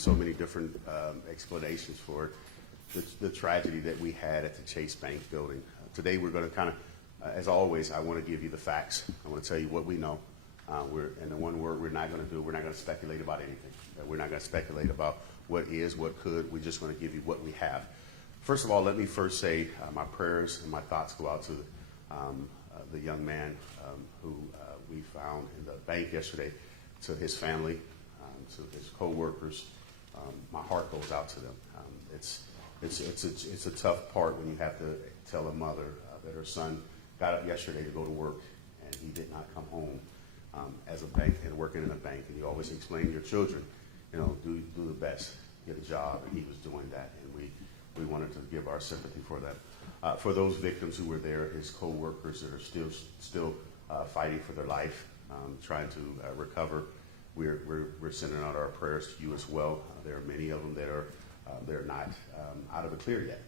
so many different explanations for the tragedy that we had at the Chase Bank building. Today we're going to kind of, as always, I want to give you the facts. I want to tell you what we know. And the one word we're not going to do, we're not going to speculate about anything. We're not going to speculate about what is, what could. We're just going to give you what we have. First of all, let me first say my prayers and my thoughts go out to the young man who we found in the bank yesterday, to his family, to his co-workers. My heart goes out to them. It's a tough part when you have to tell a mother that her son got up yesterday to go to work and he did not come home as a bank and working in a bank. And you always explain to your children, do the best, get a job, and he was doing that. And we wanted to give our sympathy for that. For those victims who were there, his co-workers that are still fighting for their life, trying to recover, we're sending out our prayers to you as well. There are many of them that are they're not out of the clear yet.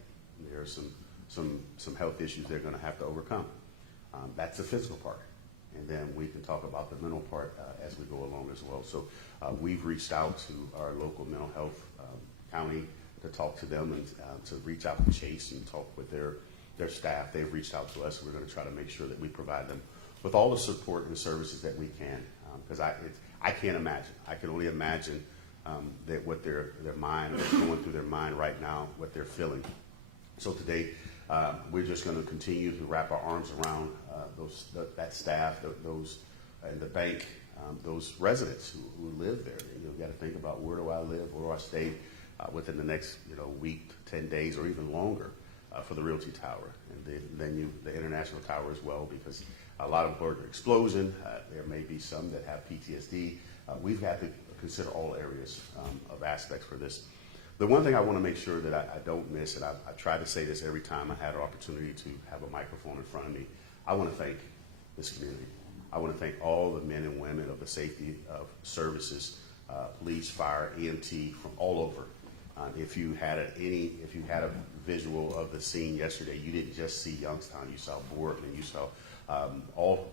There are some health issues they're going to have to overcome. That's the physical part. And then we can talk about the mental part as we go along as well. So we've reached out to our local mental health county to talk to them and to reach out to Chase and talk with their staff. They've reached out to us, and we're going to try to make sure that we provide them with all the support and services that we can. Because I can't imagine. I can only imagine that what their mind, what's going through their mind right now, what they're feeling. So today, we're just going to continue to wrap our arms around that staff, those in the bank, those residents who live there. You got to think about, where do I live? Where do I stay within the next week, 10 days, or even longer for the Realty Tower and the International Tower as well, because a lot of people are explosion. There may be some that have PTSD. We've had to consider all areas of aspects for this. The one thing I want to make sure that I don't miss, and I try to say this every time I had an opportunity to have a microphone in front of me, I want to thank this community. I want to thank all the men and women of the safety of services, police, fire, EMT from all over. If you had a visual of the scene yesterday, you didn't just see Youngstown. You saw Boardman. You saw all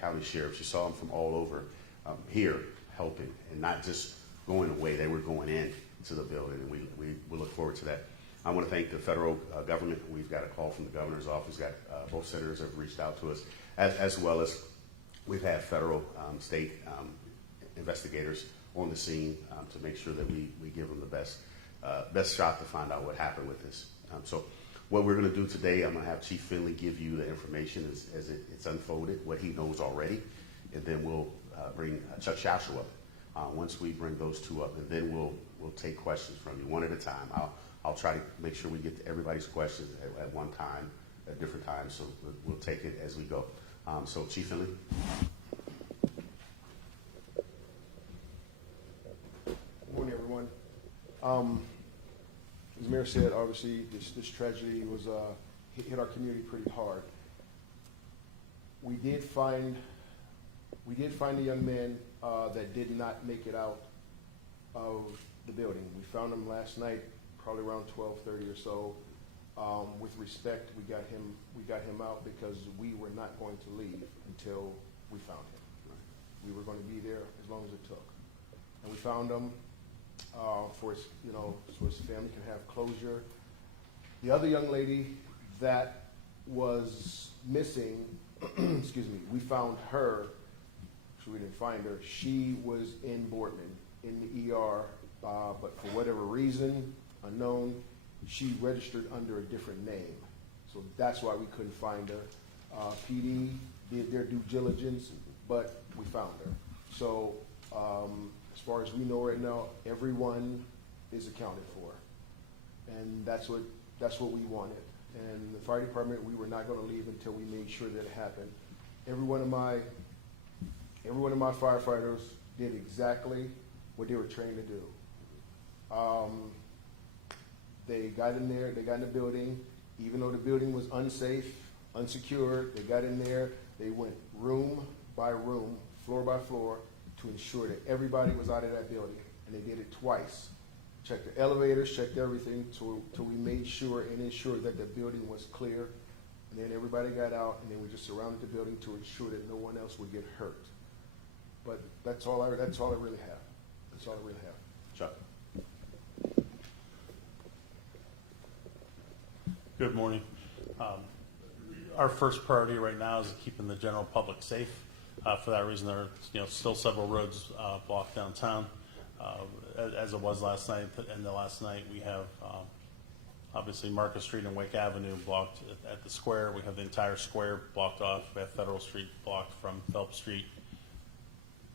county sheriffs. You saw them from all over here helping, and not just going away. They were going in to the building, and we look forward to that. I want to thank the federal government. We've got a call from the governor's office. Both senators have reached out to us, as well as we've had federal, state investigators on the scene to make sure that we give them the best shot to find out what happened with this. So what we're going to do today, I'm going to have Chief Finley give you the information as it's unfolded, what he knows already, and then we'll bring Chuck Shashu up. Once we bring those two up, and then we'll take questions from you one at a time. I'll try to make sure we get to everybody's questions at one time, at different times, so we'll take it as we go. So Chief Finley. Good morning, everyone. As the mayor said, obviously this tragedy was hit our community pretty hard. We did find a young man that did not make it out of the building. We found him last night, probably around 12:30 or so. With respect, we got him out because we were not going to leave until we found him. We were going to be there as long as it took, and we found him for his, so his family can have closure. The other young lady that was missing, excuse me, we found her. So we didn't find her. She was in Boardman in the ER, but for whatever reason, unknown, she registered under a different name. So that's why we couldn't find her. PD did their due diligence, but we found her. So as far as we know right now, everyone is accounted for, and that's what we wanted. And the fire department, we were not going to leave until we made sure that it happened. Every one of my firefighters did exactly what they were trained to do. They got in there, they got in the building, even though the building was unsafe, unsecured, they got in there, they went room by room, floor by floor, to ensure that everybody was out of that building, and they did it twice. Checked the elevators, checked everything, till we made sure and ensured that the building was clear, and then everybody got out, and then we just surrounded the building to ensure that no one else would get hurt. But that's all I really have. That's all I really have. Chuck. morning. Our first priority right now is keeping the general public safe. For that reason, there are still several roads blocked downtown, as it was last night. And the last night we have obviously Marcus Street and Wake Avenue blocked at the square. We have the entire square blocked off. We have Federal Street blocked from Phelps Street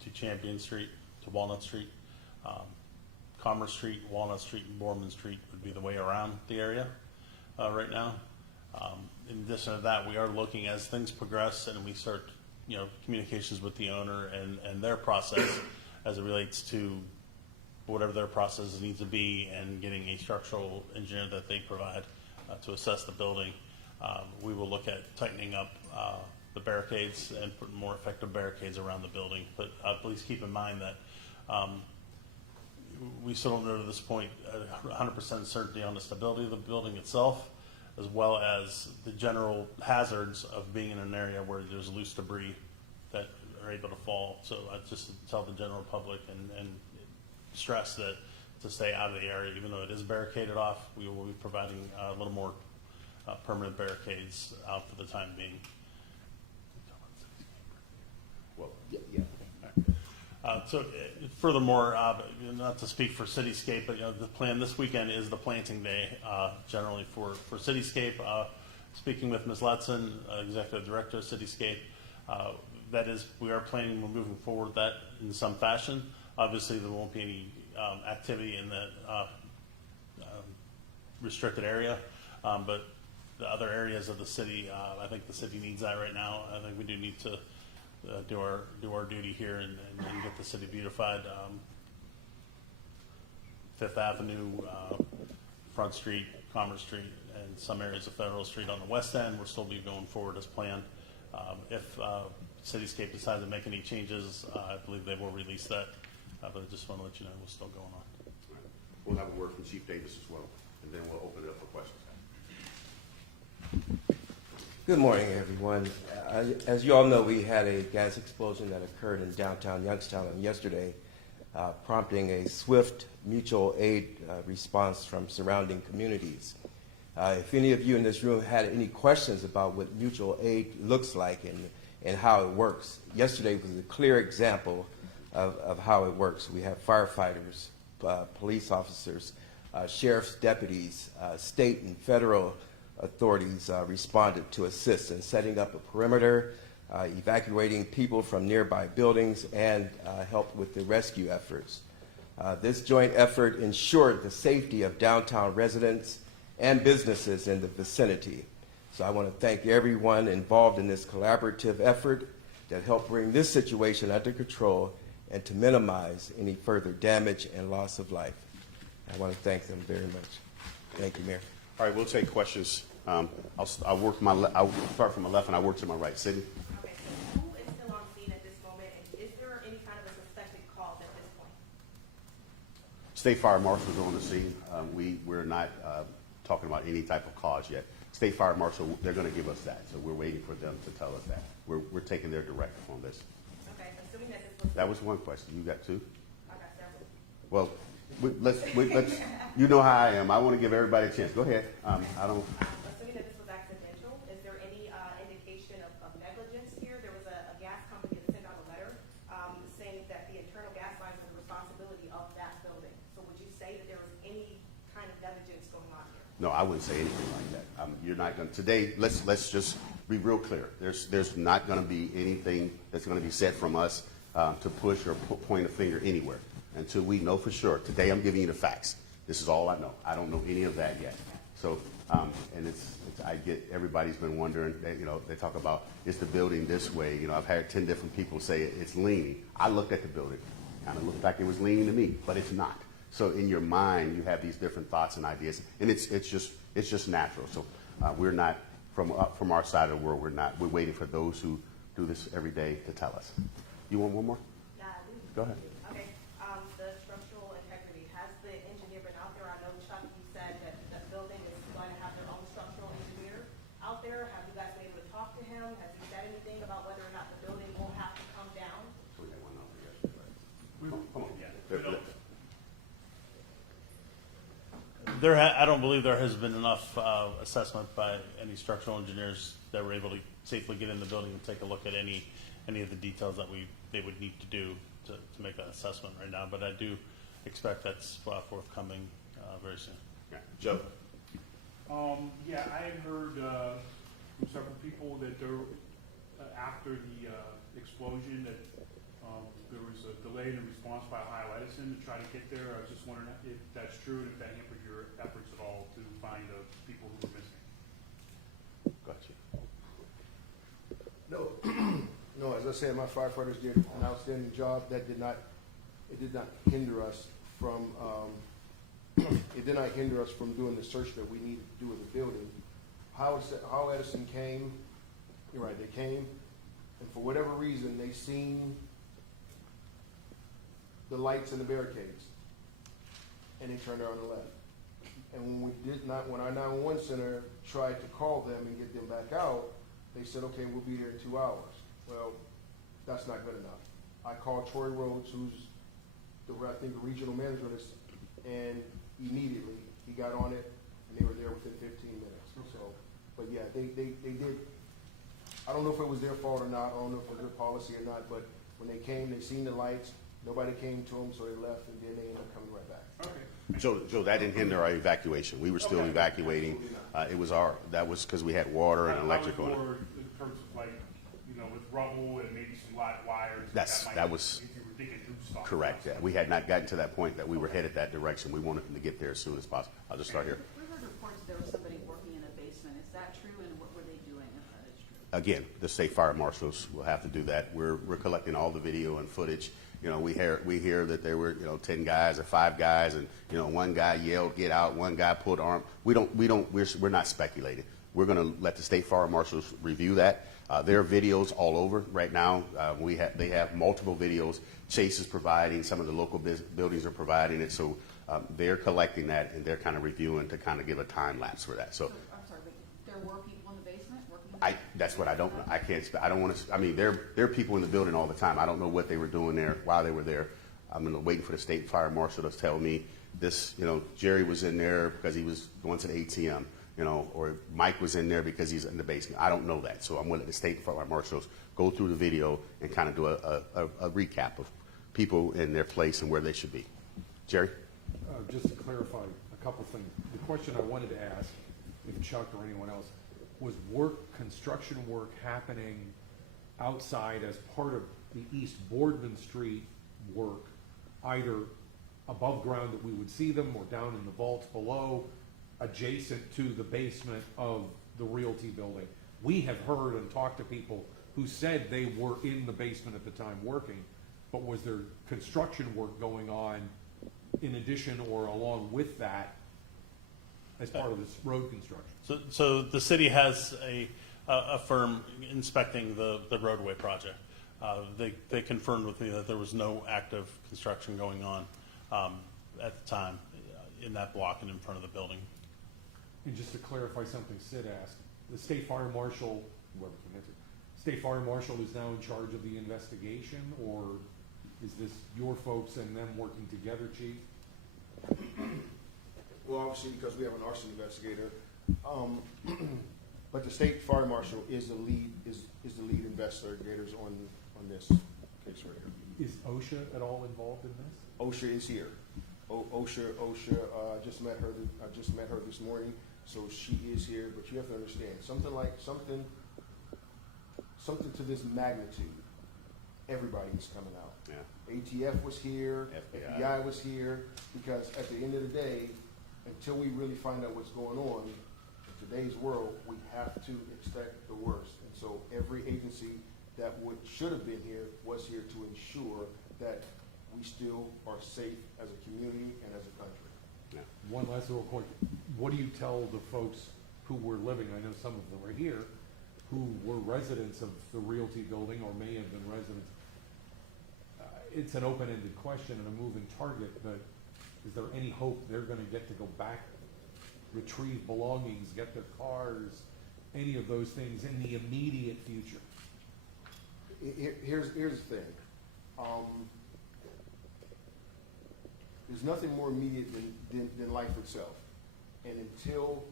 to Champion Street to Walnut Street. Commerce Street, Walnut Street, and Borman Street would be the way around the area right now. In addition to that, we are looking as things progress and we start, communications with the owner and their process as it relates to whatever their process needs to be, and getting a structural engineer that they provide to assess the building. We will look at tightening up the barricades and putting more effective barricades around the building. But please keep in mind that we still don't know to this point 100% certainty on the stability of the building itself, as well as the general hazards of being in an area where there's loose debris that are able to fall. So I just tell the general public and stress that to stay out of the area, even though it is barricaded off, we will be providing a little more permanent barricades out for the time being. Well, yeah. Furthermore, not to speak for Cityscape, but the plan this weekend is the planting day generally for Cityscape. Speaking with Ms. Letson, Executive Director of Cityscape, that is, we are planning on moving forward with that in some fashion. Obviously, there won't be any activity in that restricted area, but the other areas of the city, I think the city needs that right now. I think we do need to do our duty here and get the city beautified. Fifth Avenue, Front Street, Commerce Street, and some areas of Federal Street on the west end, we'll still be going forward as planned. If Cityscape decides to make any changes, I believe they will release that. But I just want to let you know we're still going on. Right. We'll have a word from Chief Davis as well, and then we'll open it up for questions. Good morning, everyone. As you all know, we had a gas explosion that occurred in downtown Youngstown yesterday, prompting a swift mutual aid response from surrounding communities. If any of you in this room had any questions about what mutual aid looks like and how it works, yesterday was a clear example of how it works. We have firefighters, police officers, sheriff's deputies, state and federal authorities responded to assist in setting up a perimeter, evacuating people from nearby buildings, and helped with the rescue efforts. This joint effort ensured the safety of downtown residents and businesses in the vicinity. So I want to thank everyone involved in this collaborative effort that helped bring this situation under control and to minimize any further damage and loss of life. I want to thank them very much. Thank you, Mayor. All right, we'll take questions. I'll start from my left and I work to my right. Sydney? Okay, so who is still on scene at this moment, and is there any kind of a suspected cause at this point? State Fire Marshal's on the scene. We're not talking about any type of cause yet. State Fire Marshal, they're going to give us that, so we're waiting for them to tell us that. We're taking their directive on this. Okay, assuming that this was. That was one question. You got two? I got several. Well, let's. You know how I am. I want to give everybody a chance. Go ahead. I don't. Assuming that this was accidental, is there any indication of negligence here? There was a gas company that sent out a letter saying that the internal gas lines were the responsibility of that building. So would you say that there was any kind of negligence going on here? No, I wouldn't say anything like that. You're not going to today. Let's just be real clear. There's not going to be anything that's going to be said from us to push or point a finger anywhere until we know for sure. Today, I'm giving you the facts. This is all I know. I don't know any of that yet. So, and I get everybody's been wondering. They talk about is the building this way. I've had 10 different people say it's leaning. I looked at the building, kind of looked like it was leaning to me, but it's not. So in your mind, you have these different thoughts and ideas, and it's just natural. So we're not from our side of the world. We're waiting for those who do this every day to tell us. You want one more? Yeah, I do. Go ahead. Okay, the structural integrity, has the engineer been out there? I know, Chuck, you said that the building is going to have their own structural engineer out there. Have you guys been able to talk to him? Has he said anything about whether or not the building will have to come down? So we had one over yesterday, right? Come on. Yeah. They're- I don't believe there has been enough assessment by any structural engineers that were able to safely get in the building and take a look at any of the details that they would need to do to make that assessment right now. But I do expect that's forthcoming very soon. Yeah. Joe? Yeah, I had heard from several people that there, after the explosion, that there was a delay in the response by Ohio Edison to try to get there. I was just wondering if that's true and if that hampered your efforts at all to find the people who were missing. Gotcha. No, no, as I said, my firefighters did an outstanding job. It did not hinder us from, it did not hinder us from doing the search that we needed to do in the building. How Edison came, you're right, they came, and for whatever reason, they seen the lights in the barricades, and they turned around and left. And when our 911 center tried to call them and get them back out, they said, okay, we'll be here in 2 hours. Well, that's not good enough. I called Troy Rhodes, who's I think the regional manager of this, and immediately he got on it, and they were there within 15 minutes. So, but yeah, they did. I don't know if it was their fault or not. I don't know if it was their policy or not. But when they came, they seen the lights. Nobody came to them, so they left, and then they ended up coming right back. Okay. Joe, that didn't hinder our evacuation. We were still Okay. evacuating. That was because we had water and electrical. I was more in terms of like, with rubble and maybe some live wires. That was if you were digging through stuff. correct. Yeah. We had not gotten to that point that we were headed that direction. We wanted them to get there as soon as possible. I'll just start here. We heard reports that there was somebody working in a basement. Is that true, and what were they doing if that is true? Again, the state fire marshals will have to do that. We're collecting all the video and footage. We hear that there were 10 guys or 5 guys, and one guy yelled, "Get out!" One guy pulled arm. We're not speculating. We're going to let the state fire marshals review that. There are videos all over right now. They have multiple videos. Chase is providing. Some of the local buildings are providing it. So they're collecting that, and they're kind of reviewing to kind of give a time lapse for that. So I'm sorry, but there were people in the basement working in the basement? that's what I don't know. I can't. I don't want to. I mean, there are people in the building all the time. I don't know what they were doing there while they were there. I'm waiting for the state fire marshal to tell me this. Jerry was in there because he was going to the ATM. Or Mike was in there because he's in the basement. I don't know that. So I'm going to let the state fire marshals go through the video and kind of do a recap of people in their place and where they should be. Jerry? Just to clarify a couple things. The question I wanted to ask, if Chuck or anyone else, was construction work happening outside as part of the East Boardman Street work, either above ground that we would see them or down in the vaults below, adjacent to the basement of the Realty building? We have heard and talked to people who said they were in the basement at the time working, but was there construction work going on in addition or along with that as part of this road construction? So the city has a firm inspecting the roadway project. They confirmed with me that there was no active construction going on at the time in that block and in front of the building. And just to clarify something Sid asked, the state fire marshal, whoever can answer, state fire marshal is now in charge of the investigation, or is this your folks and them working together, chief? Well, obviously, because we have an arson investigator, but the state fire marshal is the lead investigators on this case right here. Is OSHA at all involved in this? OSHA is here. OSHA. I just met her this morning, so she is here. But you have to understand something to this magnitude. Everybody is coming out. Yeah. ATF was here. FBI was here, because at the end of the day, until we really find out what's going on in today's world, we have to expect the worst. And so every agency that should have been here was here to ensure that we still are safe as a community and as a country. Yeah. One last little quick, what do you tell the folks who were living, I know some of them are here, who were residents of the Realty building or may have been residents? It's an open-ended question and a moving target, but is there any hope they're going to get to go back, retrieve belongings, get their cars, any of those things in the immediate future? Here's the thing. There's nothing more immediate than life itself. And until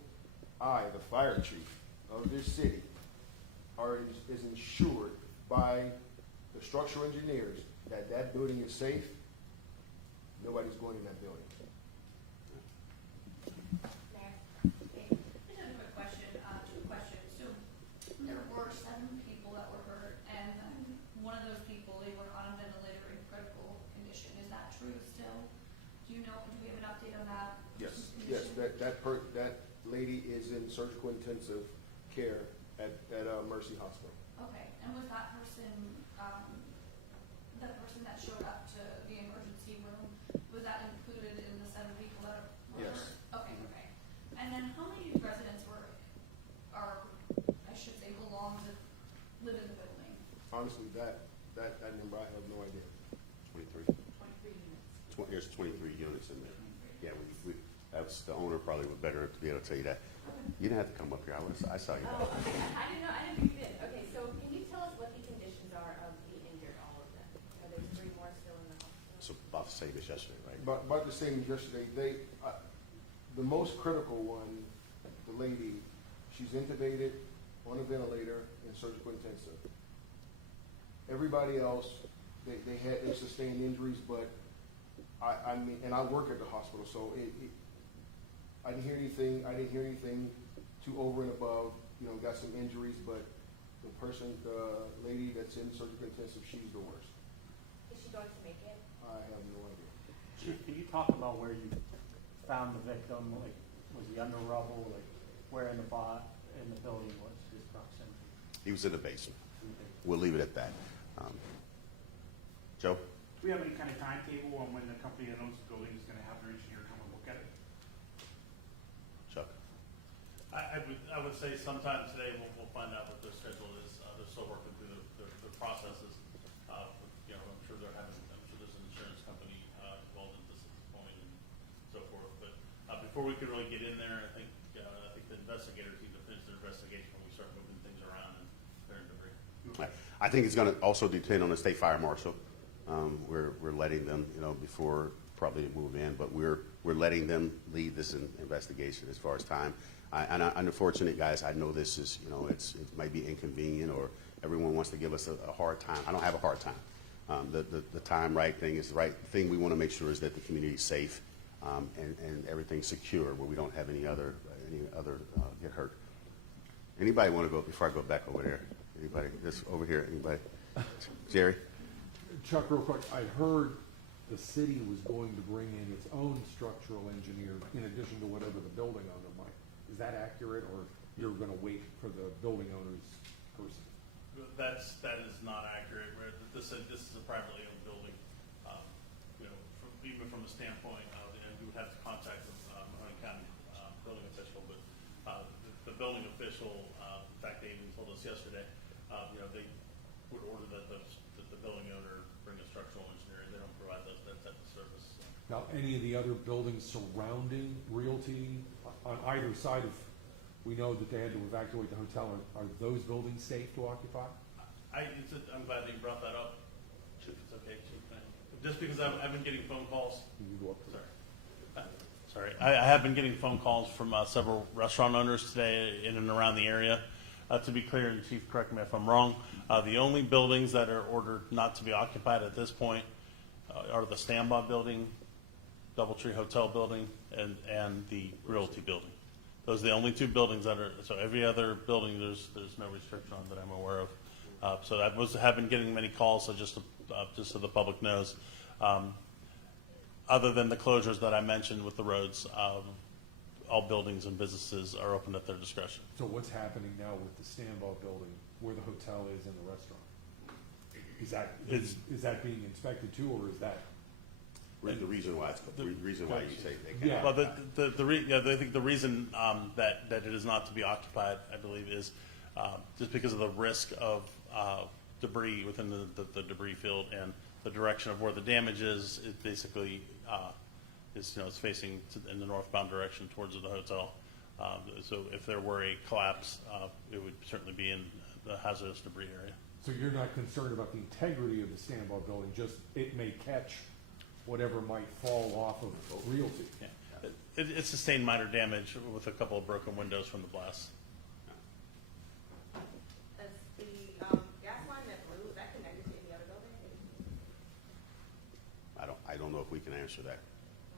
I, the fire chief of this city, is ensured by the structural engineers that that building is safe, nobody's going in that building. Mayor, hey, just have a quick question, two questions. So there were 7 people that were hurt, and one of those people, they were on a ventilator in critical condition. Is that true still? Do you know, do we have an update on that? Yes, person's that condition? that lady is in surgical intensive care at Mercy Hospital. Okay, and was that person that showed up to the emergency room, was that included in the 7 people that were hurt? Yes. Okay, okay. And then how many residents I should say, belong to, live in the building? Honestly, that number, I have no idea. 23. 23 units. There's 23 units in there. Yeah, that's the owner probably would better to be able to tell you that. You didn't have to come up here. I saw you. Oh, okay. I didn't know, I didn't think you did. Okay, so can you tell us what the conditions are of the injured, all of them? There's 3 more still in the hospital. So about the same as yesterday, right? About the same as yesterday. The most critical one, the lady, she's intubated on a ventilator in surgical intensive. Everybody else, they sustained injuries, but I mean, and I work at the hospital, so I didn't hear anything too over and above, got some injuries, but the lady that's in surgical intensive, she's the worst. Is she going to make it? I have no idea. Chief, can you talk about where you found the victim? Like, was he under rubble? Like, where in the building was his proximity? He was in the basement. We'll leave it at that. Joe? Do we have any kind of timetable on when the company that owns the building is gonna have their engineer come and look at it? Chuck? I would say sometime today we'll find out what their schedule is. They're still working through the processes. I'm sure there's an insurance company involved in this at this point and so forth. But before we could really get in there, I think the investigators need to finish their investigation when we start moving things around and clearing debris. I think it's going to also depend on the state fire marshal. We're letting them, before probably move in, but we're letting them lead this investigation as far as time. And unfortunate, guys, I know this is, it might be inconvenient or everyone wants to give us a hard time. I don't have a hard time. The time right thing is the right thing. We want to make sure is that the community is safe and everything's secure where we don't have any other get hurt. Anybody want to go before I go back over there? Anybody? This over here? Anybody? Jerry? Chuck, real quick, I heard the city was going to bring in its own structural engineer in addition to whatever the building owner might. Is that accurate, or you're gonna wait for the building owner's person? That is not accurate. This is a privately owned building. Even from the standpoint of, and we would have to contact the Mahoney County building official, but the building official, in fact, they even told us yesterday, they would order that the building owner bring a structural engineer. They don't provide that type of service. So. Now, any of the other buildings surrounding Realty on either side of, we know that they had to evacuate the hotel. Are those buildings safe to occupy? I'm glad that you brought that up. If it's okay, Chief. Just because I've been getting phone calls. Can you go up to Sorry, I have been getting phone calls from several restaurant owners today in and around the area. To be clear, and Chief, correct me if I'm wrong, the only buildings that are ordered not to be occupied at this point are the Standby Building, Doubletree Hotel Building, and the Realty Building. Those are the only 2 buildings that are, so every other building there's no restriction on that I'm aware of. So I have been getting many calls, so just so the public knows. Other than the closures that I mentioned with the roads, all buildings and businesses are open at their discretion. So what's happening now with the Standby Building where the hotel is and the restaurant? Is that being inspected too, or is that? The reason why you say they Yeah. can't. Well, I think the reason that it is not to be occupied, I believe, is just because of the risk of debris within the debris field and the direction of where the damage is. It basically is it's facing in the northbound direction towards the hotel. So if there were a collapse, it would certainly be in the hazardous debris area. So you're not concerned about the integrity of the Standby Building, just it may catch whatever might fall off of Realty? Yeah. It sustained minor damage with a couple of broken windows from the blast. Is the gas line that blew, is that connected to any other building? I don't know if we can answer that.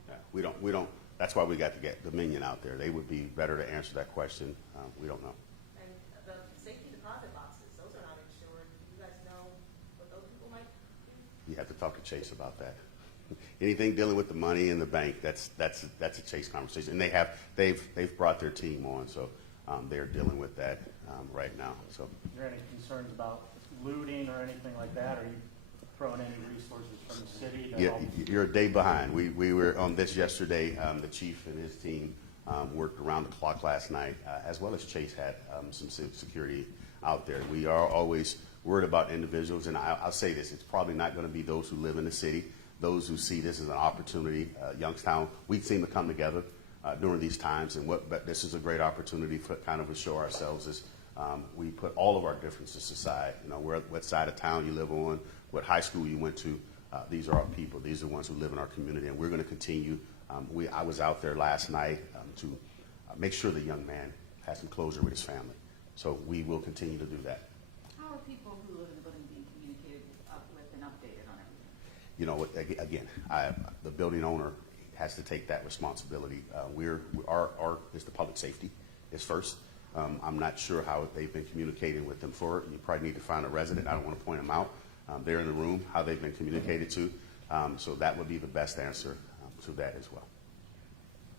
Yeah, we don't, that's why we got to get Dominion out there. They would be better to answer that question. We don't know. And the safety deposit boxes, those are not insured. Do you guys know what those people might do? You have to talk to Chase about that. Anything dealing with the money in the bank, that's a Chase conversation. And they've brought their team on, so they're dealing with that right now. So Is there any concerns about looting or anything like that? Are you throwing any resources from the city to help? you're a day behind. We were on this yesterday. The chief and his team worked around the clock last night, as well as Chase had some security out there. We are always worried about individuals, and I'll say this: it's probably not going to be those who live in the city. Those who see this as an opportunity, Youngstown, we seem to come together during these times, and but this is a great opportunity for kind of to show ourselves as we put all of our differences aside. You know, what side of town you live on, what high school you went to. These are our people. These are the ones who live in our community, and we're going to continue. I was out there last night to make sure the young man has some closure with his family. So we will continue to do that. How are people who live in the building being communicated with and updated on everything? You know, again, the building owner has to take that responsibility. It's the public safety is first. I'm not sure how they've been communicating with them for it. You probably need to find a resident. I don't want to point them out. They're in the room, how they've been communicated to. So that would be the best answer to that as well.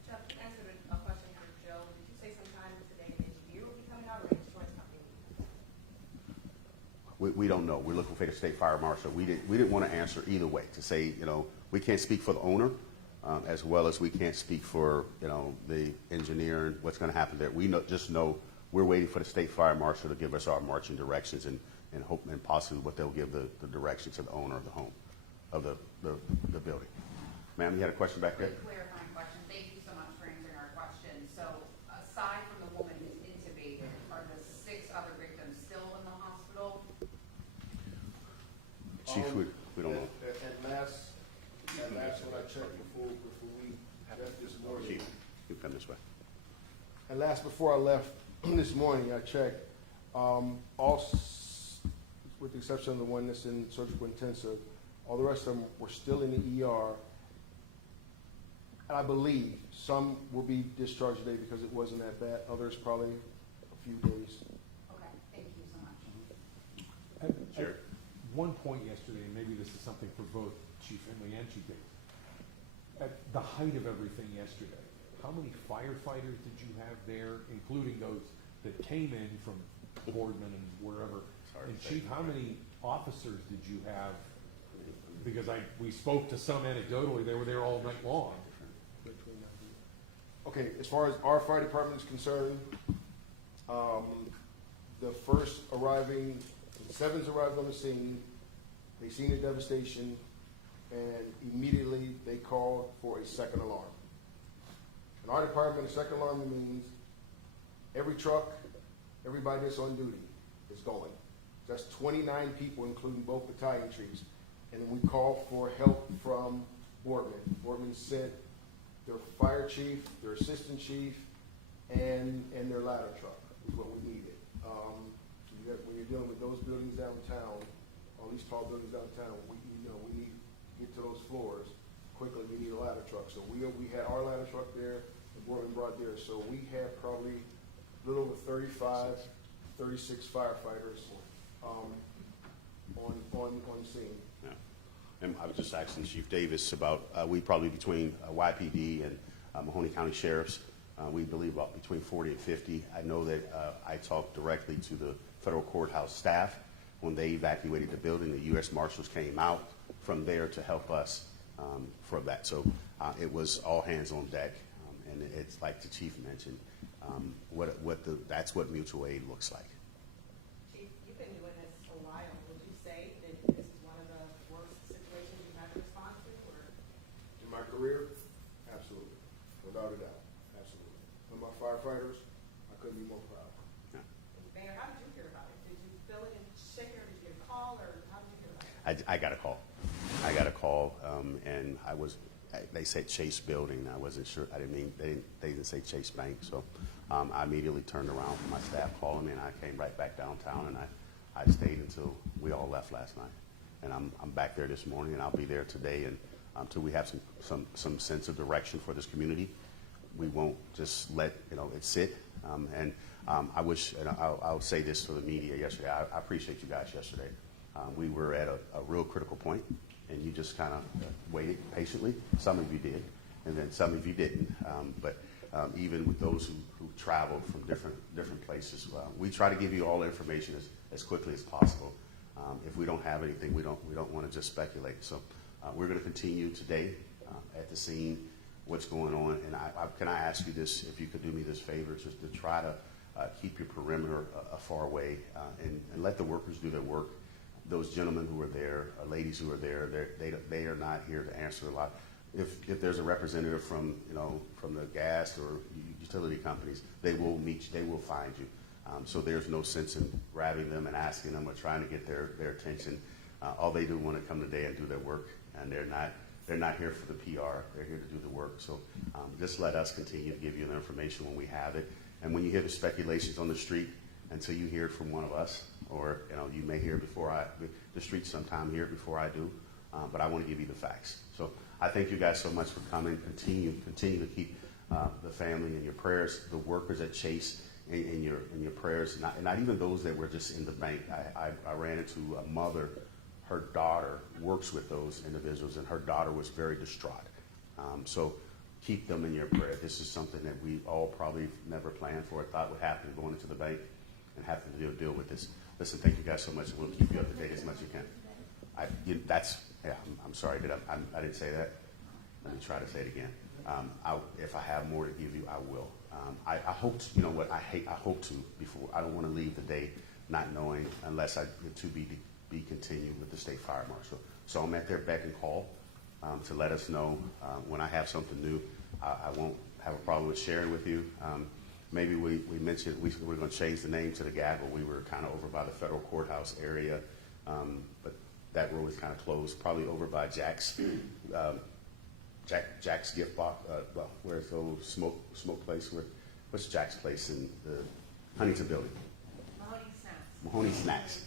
Chuck, to answer a question for Joe, did you say sometime today an engineer will be coming out or an insurance company will be coming out? We don't know. We're looking for the state fire marshal. We didn't want to answer either way to say, you know, we can't speak for the owner as well as we can't speak for, you know, the engineer and what's going to happen there. We just know we're waiting for the state fire marshal to give us our marching directions and hope and possibly what they'll give the direction to the owner of the home, of the building. Ma'am, you had a question back there? Quick clarifying question. Thank you so much for answering our question. So aside from the woman who's intubated, are the 6 other victims still in the hospital? Chief, we don't know. At last when I checked before we left this morning. Chief, you come this way. At last, before I left this morning, I checked, with the exception of the one that's in surgical intensive, all the rest of them were still in the ER. And I believe some will be discharged today because it wasn't that bad. Others probably a few days. Okay, thank you so much. At one point yesterday, and maybe this is something for both Chief Henley and Chief Davis, at the height of everything yesterday, how many firefighters did you have there, including those that came in from Boardman and wherever? And Chief, how many officers did you have? Because we spoke to some anecdotally, they were there all night long. Okay, as far as our fire department is concerned, the first arriving, the 7s arrived on the scene, they seen the devastation, and immediately they called for a second alarm. In our department, a second alarm means every truck, everybody that's on duty is going. That's 29 people, including both battalion chiefs. And then we called for help from Boardman. Boardman sent their fire chief, their assistant chief, and their ladder truck is what we needed. When you're dealing with those buildings downtown, or at least tall buildings downtown, we need to get to those floors quickly. We need a ladder truck. So we had our ladder truck there, and Boardman brought theirs. So we had probably a little over 35, 36 firefighters on scene. Yeah. And I was just asking Chief Davis about, we probably between YPD and Mahoney County Sheriffs, we believe about between 40 and 50. I know that I talked directly to the federal courthouse staff when they evacuated the building. The U.S. Marshals came out from there to help us for that. So it was all hands on deck. And it's like the Chief mentioned, that's what mutual aid looks like. Chief, you've been doing this a while. Would you say that this is one of the worst situations you've had to respond to, or? In my career, absolutely, without a doubt, absolutely. With my firefighters, I couldn't be more proud. Mayor, how did you hear about it? Did you fill it in shaker? Did you get a call, or how did you hear about it? I got a call. And I was they said Chase Building. I wasn't sure. I didn't mean, they didn't say Chase Bank. So I immediately turned around for my staff calling me, and I came right back downtown, and I stayed until we all left last night. And I'm back there this morning, and I'll be there today, and until we have some sense of direction for this community. We won't just let it sit. I wish, and I'll say this for the media yesterday. I appreciate you guys yesterday. We were at a real critical point, and you just kind of waited patiently. Some of you did, and then some of you didn't. But even with those who traveled from different places, we try to give you all the information as quickly as possible. If we don't have anything, we don't want to just speculate. So we're going to continue today at the scene, what's going on. And can I ask you this, if you could do me this favor, just to try to keep your perimeter far away and let the workers do their work. Those gentlemen who are there, ladies who are there, they are not here to answer a lot. If there's a representative from the gas or utility companies, they will meet you, they will find you. So there's no sense in grabbing them and asking them or trying to get their attention. All they do want to come today and do their work, and they're not here for the PR. They're here to do the work. So just let us continue to give you the information when we have it. And when you hear the speculations on the street, until you hear it from one of us, or you may hear the streets sometime hear it before I do. But I want to give you the facts. So I thank you guys so much for coming. Continue to keep the family in your prayers, the workers at Chase in your prayers, not even those that were just in the bank. I ran into a mother. Her daughter works with those individuals, and her daughter was very distraught. So keep them in your prayer. This is something that we all probably never planned for, thought would happen, going into the bank and have to deal with this. Listen, thank you guys so much, and we'll keep you up to date as much as you can. I'm sorry, I didn't say that. Let me try to say it again. If I have more to give you, I will. I hope to, I hope to before. I don't want to leave the day not knowing unless to be continued with the state fire marshal. So I'm at their beck and call to let us know when I have something new. I won't have a problem with sharing with you. Maybe we mentioned we're going to change the name to the Gavel. We were kind of over by the federal courthouse area, but that road is kind of closed. Probably over by Jack's gift box. Where's the old smoke place? What's Jack's place in the Huntington building? Mahoney Snacks.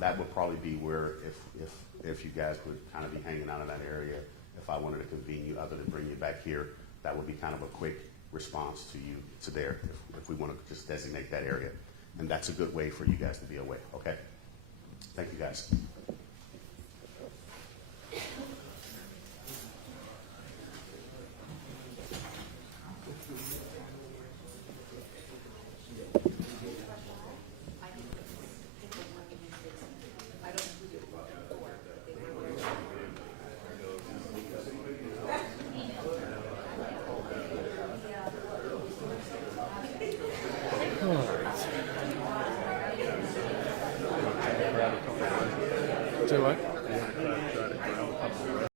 That would probably be where if you guys would kind of be hanging out in that area. If I wanted to convene you, other than bring you back here, that would be kind of a quick response to you to there. If we want to just designate that area, and that's a good way for you guys to be away. Okay. Thank you guys. Say what?